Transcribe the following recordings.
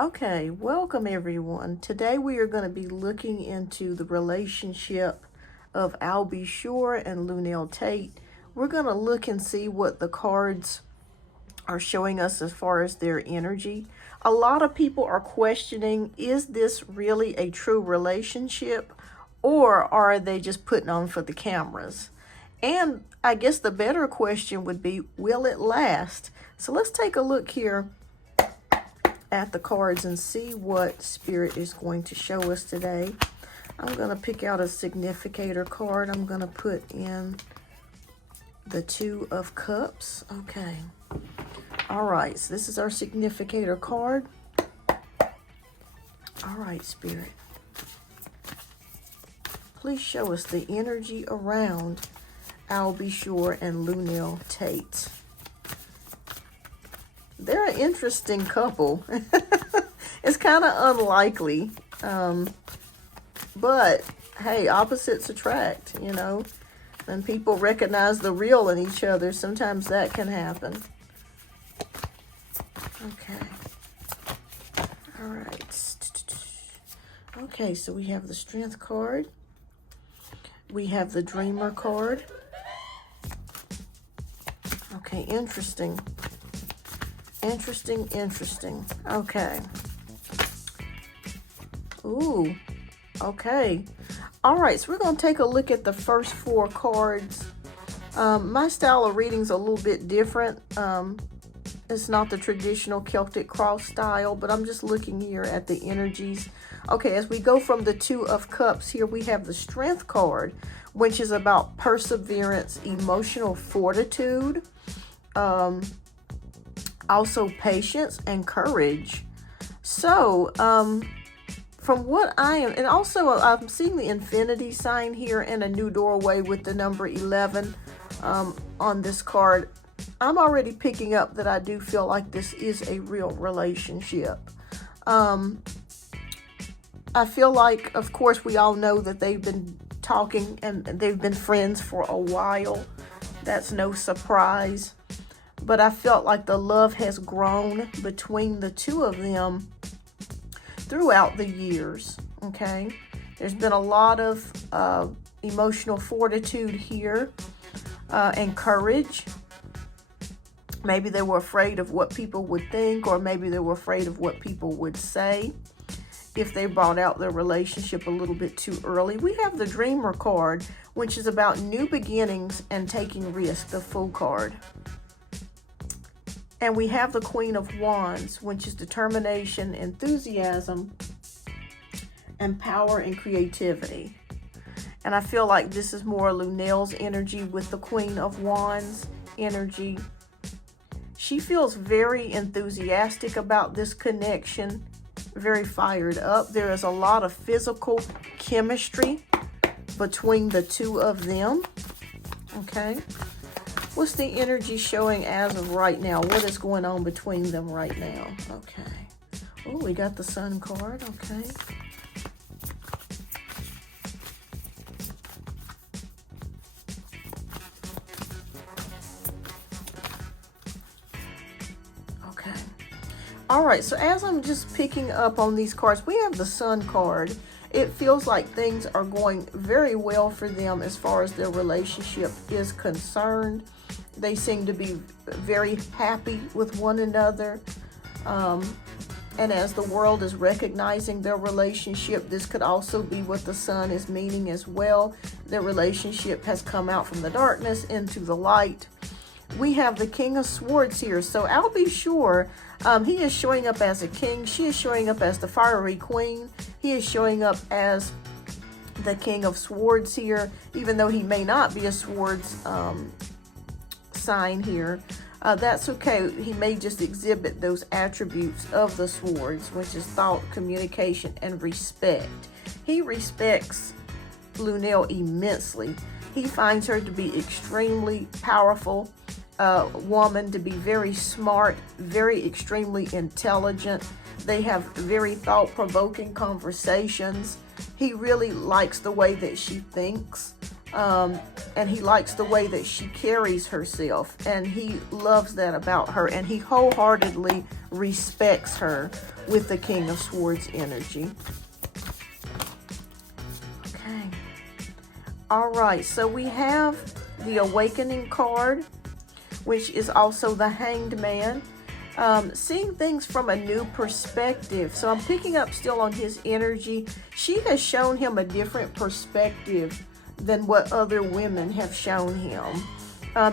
Okay, welcome everyone. Today we are going to be looking into the relationship of I'll Be Sure and LUENELL Tate. We're going to look and see what the cards are showing us as far as their energy. A lot of people are questioning, is this really a true relationship, or are they just putting on for the cameras? And I guess the better question would be, will it last? So let's take a look here at the cards and see what Spirit is going to show us today. I'm going to pick out a significator card. I'm going to put in the Two of Cups. Okay. All right. So this is our significator card. All right, Spirit. Please show us the energy around I'll Be Sure and LUENELL Tate. They're an interesting couple. It's kind of unlikely. But, hey, opposites attract, you know. When people recognize the real in each other, sometimes that can happen. Okay. All right. Okay, so we have the Strength card. We have the Dreamer card. Okay, interesting. Interesting. Okay. Ooh. Okay. All right, so we're going to take a look at the first four cards. My style of reading's a little bit different. It's not the traditional Celtic cross style, but I'm just looking here at the energies. Okay, as we go from the Two of Cups, here we have the Strength card, which is about perseverance, emotional fortitude, also patience and courage. So, from what I am, and also I'm seeing the infinity sign here and a new doorway with the number 11 on this card. I'm already picking up that I do feel like this is a real relationship. I feel like, of course, we all know that they've been talking and they've been friends for a while. That's no surprise. But I felt like the love has grown between the two of them throughout the years, okay? There's been a lot of emotional fortitude here and courage. Maybe they were afraid of what people would think, or maybe they were afraid of what people would say if they brought out their relationship a little bit too early. We have the Dreamer card, which is about new beginnings and taking risks, the Fool card. And we have the Queen of Wands, which is determination, enthusiasm, and power and creativity. And I feel like this is more LUENELL's energy with the Queen of Wands energy. She feels very enthusiastic about this connection, very fired up. There is a lot of physical chemistry between the two of them, okay? What's the energy showing as of right now? What is going on between them right now? Okay. Oh, we got the Sun card. Okay. Okay. All right. So as I'm just picking up on these cards, we have the Sun card. It feels like things are going very well for them as far as their relationship is concerned. They seem to be very happy with one another. And as the world is recognizing their relationship, this could also be what the Sun is meaning as well. Their relationship has come out from the darkness into the light. We have the King of Swords here. So I'll Be Sure, he is showing up as a king. She is showing up as the fiery queen. He is showing up as the King of Swords here, even though he may not be a swords sign here. That's okay. He may just exhibit those attributes of the swords, which is thought, communication, and respect. He respects LUENELL immensely. He finds her to be extremely powerful woman, to be very smart, very extremely intelligent. They have very thought-provoking conversations. He really likes the way that she thinks. And he likes the way that she carries herself, and he loves that about her, and he wholeheartedly respects her with the King of Swords energy. Okay. All right, so we have the Awakening card, which is also the Hanged Man. Seeing things from a new perspective. So I'm picking up still on his energy. She has shown him a different perspective than what other women have shown him.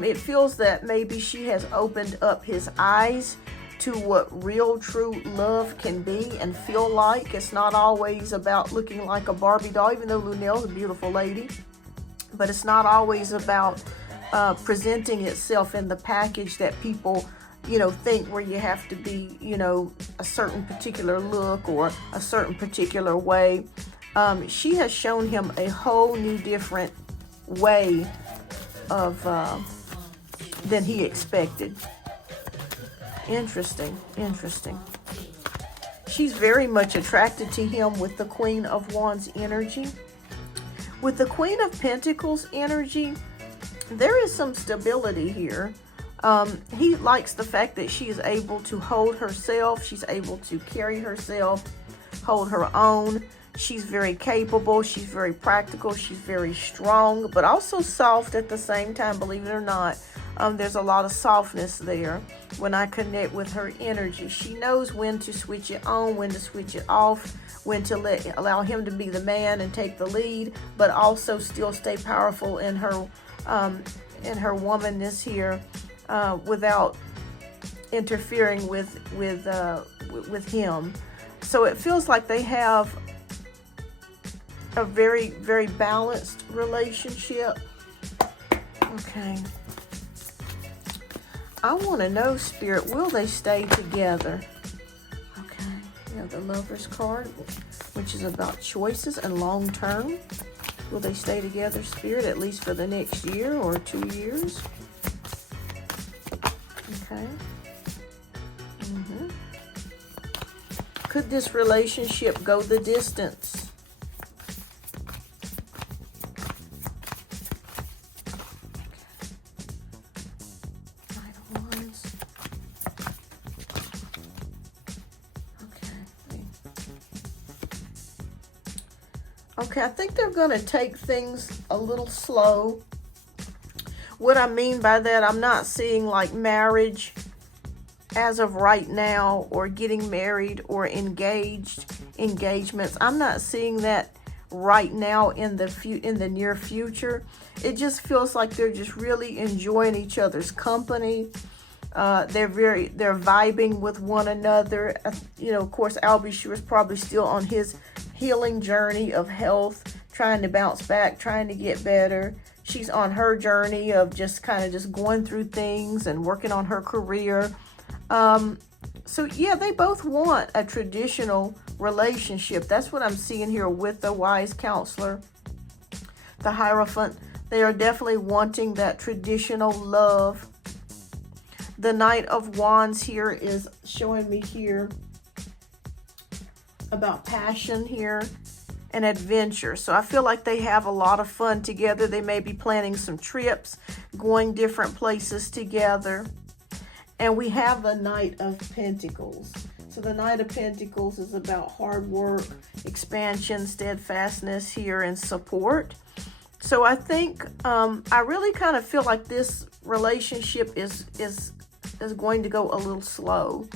It feels that maybe she has opened up his eyes to what real, true love can be and feel like. It's not always about looking like a Barbie doll, even though Luenell's a beautiful lady. But it's not always about presenting itself in the package that people think, where you have to be, a certain particular look or a certain particular way. She has shown him a whole new different way of than he expected. Interesting. She's very much attracted to him with the Queen of Wands energy. With the Queen of Pentacles energy, there is some stability here. He likes the fact that she is able to hold herself. She's able to carry herself, hold her own. She's very capable. She's very practical. She's very strong, but also soft at the same time, believe it or not. There's a lot of softness there when I connect with her energy. She knows when to switch it on, when to switch it off, when to allow him to be the man and take the lead, but also still stay powerful in her womanness here. Without interfering with him. So it feels like they have a very, very balanced relationship. Okay. I want to know, Spirit, will they stay together? Okay. We have the Lover's card, which is about choices and long term. Will they stay together, Spirit, at least for the next year or 2 years? Okay. Could this relationship go the distance? Knight of Wands. Okay, I think they're going to take things a little slow. What I mean by that, I'm not seeing like marriage as of right now, or getting married or engagements. I'm not seeing that right now in the near future. It just feels like they're just really enjoying each other's company. They're vibing with one another. Of course, Albie is probably still on his healing journey of health, trying to bounce back, trying to get better. She's on her journey of just going through things and working on her career. So yeah, they both want a traditional relationship. That's what I'm seeing here with the Wise Counselor, the Hierophant. They are definitely wanting that traditional love. The Knight of Wands here is showing me here about passion here and adventure. So I feel like they have a lot of fun together. They may be planning some trips, going different places together. And we have the Knight of Pentacles. So the Knight of Pentacles is about hard work, expansion, steadfastness here, and support. So I think I really kind of feel like this relationship is going to go a little slow.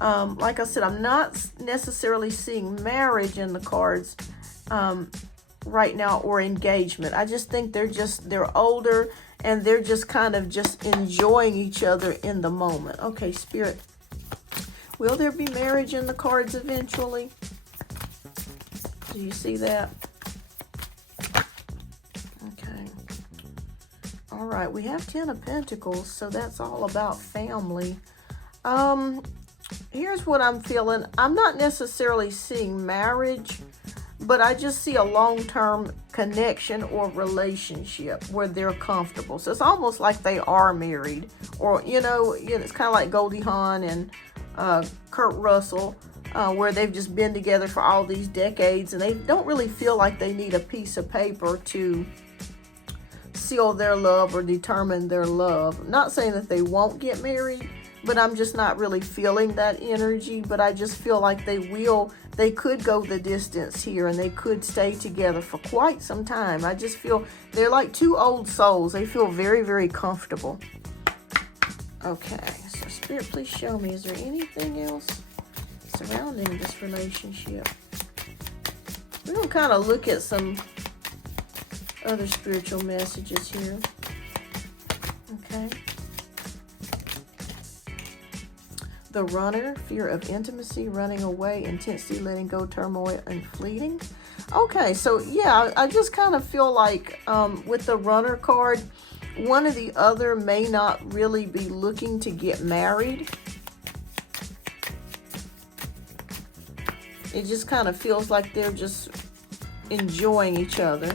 Like I said, I'm not necessarily seeing marriage in the cards right now, or engagement. I just think they're older and they're just kind of just enjoying each other in the moment. Okay, Spirit, will there be marriage in the cards eventually? Do you see that? Okay. All right, we have 10 of Pentacles, so that's all about family. Here's what I'm feeling. I'm not necessarily seeing marriage, but I just see a long-term connection or relationship where they're comfortable. So it's almost like they are married, or it's kind of like Goldie Hawn and Kurt Russell, where they've just been together for all these decades, and they don't really feel like they need a piece of paper to seal their love or determine their love. I'm not saying that they won't get married, but I'm just not really feeling that energy. But I just feel like they could go the distance here, and they could stay together for quite some time. I just feel they're like two old souls. They feel very, very comfortable. Okay, so Spirit, please show me, is there anything else surrounding this relationship? We're going to kind of look at some other spiritual messages here. Okay. The runner, fear of intimacy, running away, intensity, letting go, turmoil, and fleeting. Okay, so yeah, I just kind of feel like with the runner card, one or the other may not really be looking to get married. It just kind of feels like they're just enjoying each other.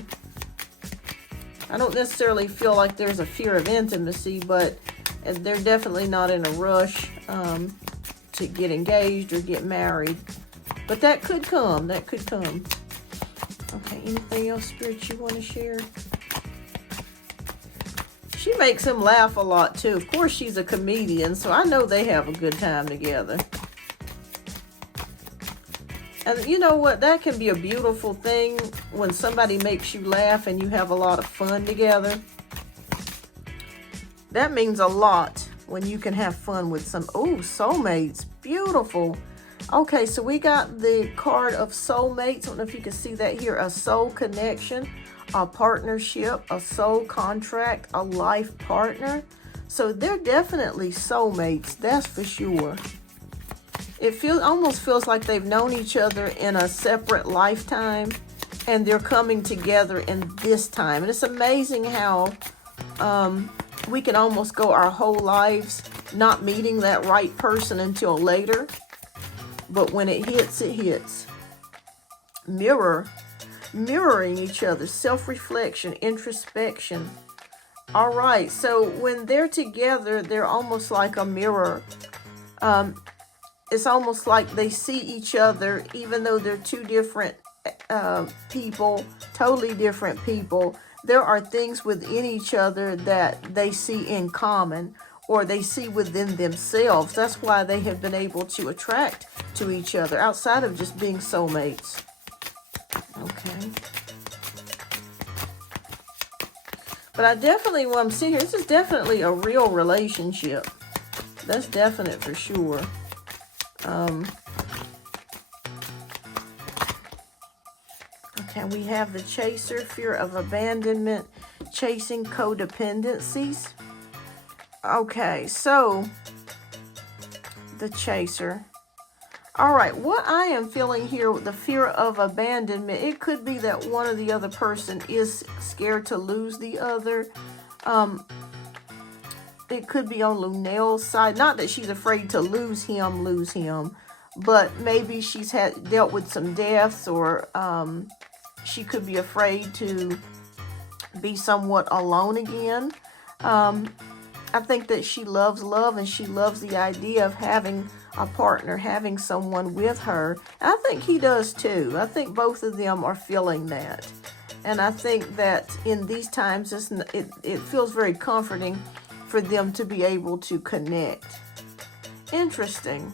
I don't necessarily feel like there's a fear of intimacy, but they're definitely not in a rush to get engaged or get married. But that could come. That could come. Okay, anything else, Spirit, you want to share? She makes him laugh a lot, too. Of course, she's a comedian, so I know they have a good time together. And you know what? That can be a beautiful thing when somebody makes you laugh and you have a lot of fun together. That means a lot when you can have fun with some, soulmates. Beautiful. Okay, so we got the card of soulmates. I don't know if you can see that here. A soul connection, a partnership, a soul contract, a life partner. So they're definitely soulmates, that's for sure. It almost feels like they've known each other in a separate lifetime, and they're coming together in this time. And it's amazing how we can almost go our whole lives not meeting that right person until later. But when it hits, it hits. Mirroring each other, self-reflection, introspection. All right, so when they're together, they're almost like a mirror. It's almost like they see each other, even though they're two different people, totally different people. There are things within each other that they see in common, or they see within themselves. That's why they have been able to attract to each other outside of just being soulmates. Okay. But I definitely, what I'm seeing here, this is definitely a real relationship. That's definite for sure. Okay, we have the chaser, fear of abandonment, chasing codependencies. Okay, so the chaser. All right, what I am feeling here with the fear of abandonment, it could be that one or the other person is scared to lose the other. It could be on LUENELL's side. Not that she's afraid to lose him, but maybe she's dealt with some deaths, or she could be afraid to be somewhat alone again. I think that she loves love, and she loves the idea of having a partner, having someone with her. And I think he does too. I think both of them are feeling that. And I think that in these times, it feels very comforting for them to be able to connect. Interesting.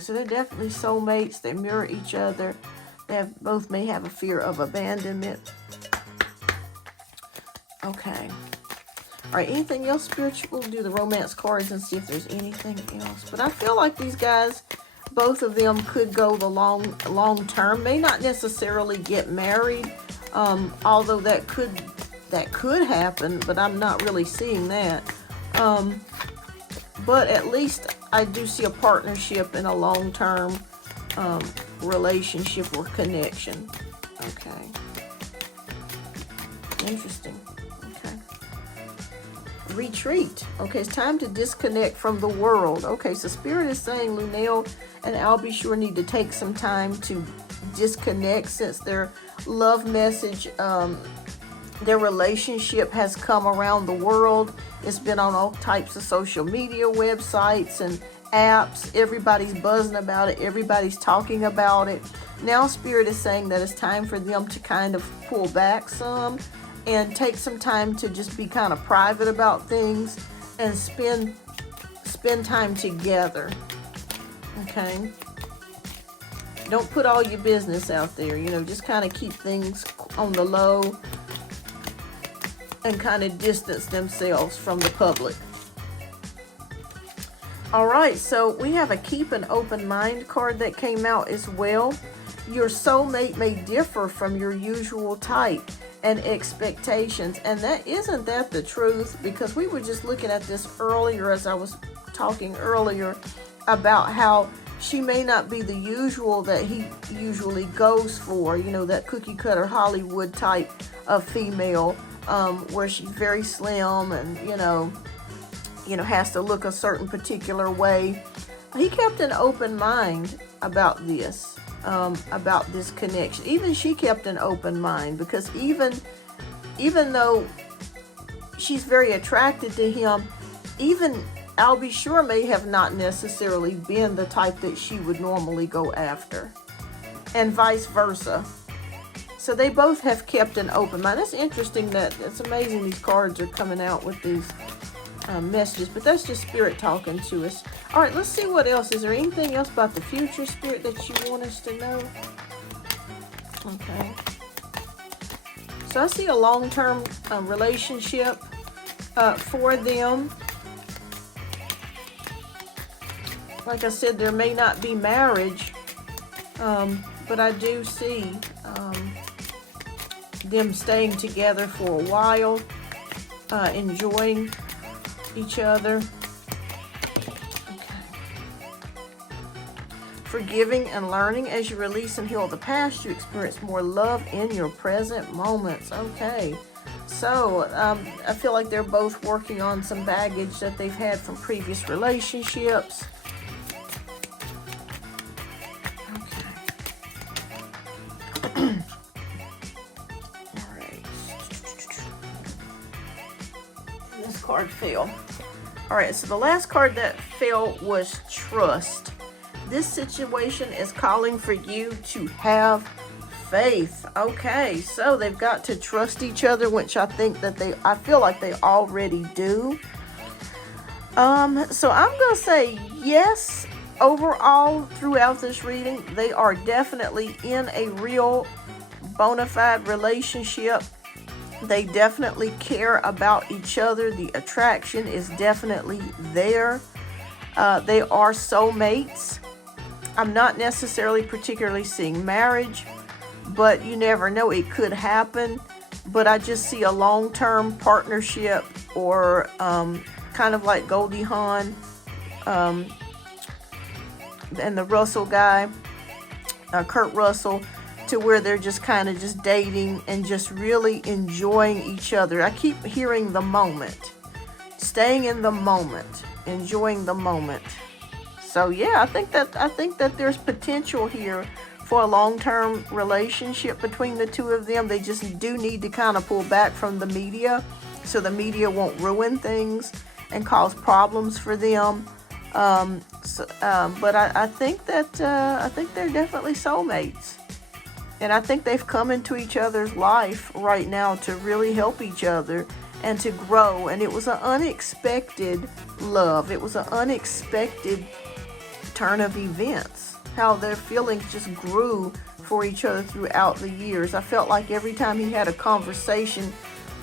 So they're definitely soulmates. They mirror each other. Both may have a fear of abandonment. Okay. All right, anything else spiritual? We'll do the romance cards and see if there's anything else. But I feel like these guys, both of them could go the long term. May not necessarily get married, although that could happen, but I'm not really seeing that. But at least I do see a partnership in a long-term relationship or connection. Okay. Interesting. Okay. Retreat. Okay, it's time to disconnect from the world. Okay, so Spirit is saying LUENELL and I'll be sure need to take some time to disconnect, since their love message, their relationship has come around the world. It's been on all types of social media websites and apps. Everybody's buzzing about it. Everybody's talking about it. Now Spirit is saying that it's time for them to kind of pull back some and take some time to just be kind of private about things and spend spend time together. Okay. Don't put all your business out there. You know, just kind of keep things on the low and kind of distance themselves from the public. All right, so we have a keep an open mind card that came out as well. Your soulmate may differ from your usual type and expectations. And isn't that the truth? Because we were just looking at this earlier as I was talking earlier about how she may not be the usual that he usually goes for, you know, that cookie cutter Hollywood type of female, where she's very slim and, you know, has to look a certain particular way. He kept an open mind about this connection. Even she kept an open mind, because even though she's very attracted to him, even I'll be sure may have not necessarily been the type that she would normally go after, and vice versa. So they both have kept an open mind. It's interesting that it's amazing these cards are coming out with these messages, but that's just Spirit talking to us. All right, let's see what else. Is there anything else about the future, Spirit, that you want us to know? Okay. So I see a long-term relationship for them. Like I said, there may not be marriage, but I do see them staying together for a while, enjoying each other. Okay. Forgiving and learning. As you release and heal the past, you experience more love in your present moments. Okay. So I feel like they're both working on some baggage that they've had from previous relationships. Card fell. All right, so the last card that fell was trust. This situation is calling for you to have faith. Okay, so they've got to trust each other, which I feel like they already do. So I'm gonna say yes. Overall, throughout this reading, they are definitely in a real bona fide relationship. They definitely care about each other. The attraction is definitely there. They are soulmates. I'm not necessarily particularly seeing marriage, but you never know, it could happen. But I just see a long-term partnership, or kind of like Goldie Hawn and the Russell guy, Kurt Russell, to where they're just kind of just dating and just really enjoying each other. I keep hearing the moment, staying in the moment, enjoying the moment. So yeah, I think that there's potential here for a long-term relationship between the two of them. They just do need to kind of pull back from the media, so the media won't ruin things and cause problems for them. But I think they're definitely soulmates. And I think they've come into each other's life right now to really help each other and to grow. And it was an unexpected love. It was an unexpected turn of events. How their feelings just grew for each other throughout the years. I felt like every time he had a conversation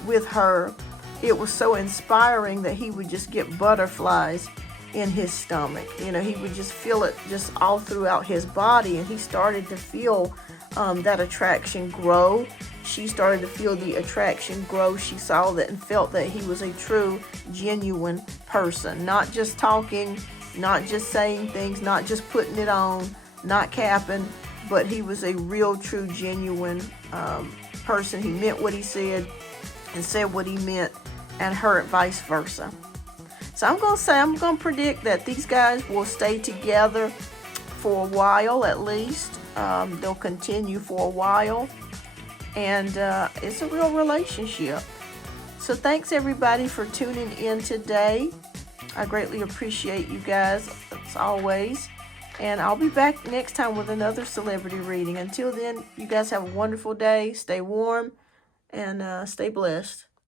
with her, it was so inspiring that he would just get butterflies in his stomach. You know, he would just feel it just all throughout his body, and he started to feel that attraction grow. She started to feel the attraction grow. She saw that and felt that he was a true, genuine person. Not just talking, not just saying things, not just putting it on, not capping, but he was a real, true, genuine person. He meant what he said and said what he meant, and her vice versa. So I'm going to predict that these guys will stay together for a while at least. They'll continue for a while, and it's a real relationship. So thanks everybody for tuning in today. I greatly appreciate you guys as always, and I'll be back next time with another celebrity reading. Until then, you guys have a wonderful day. Stay warm and stay blessed.